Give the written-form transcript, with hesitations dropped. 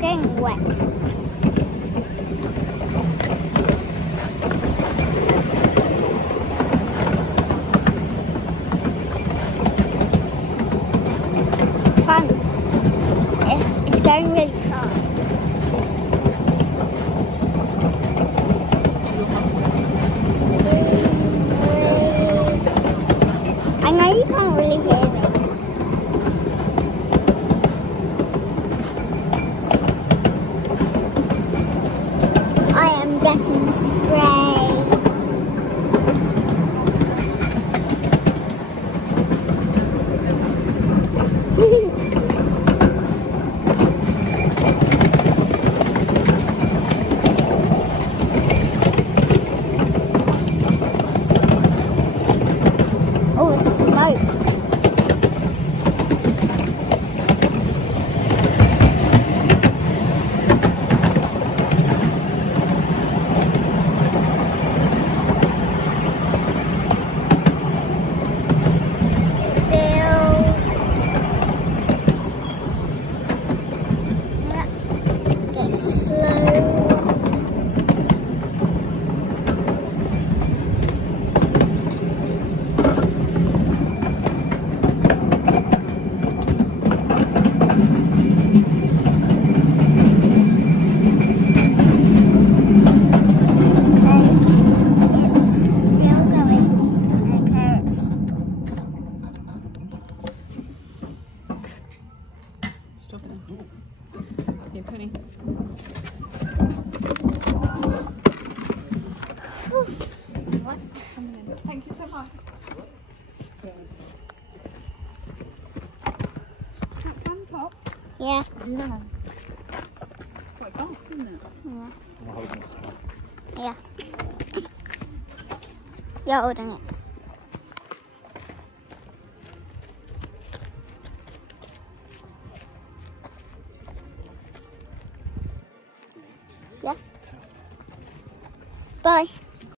I'm getting wet. Fun. It's going really fast. I know you can't really hear me. I am getting sprayed. Oh, smoke. Get slow. Stop it. Okay, Penny. What? Thank you so much. Fun top? Yeah. Yeah. Quite fast, isn't it? Yeah. You're holding it. Yeah. Bye.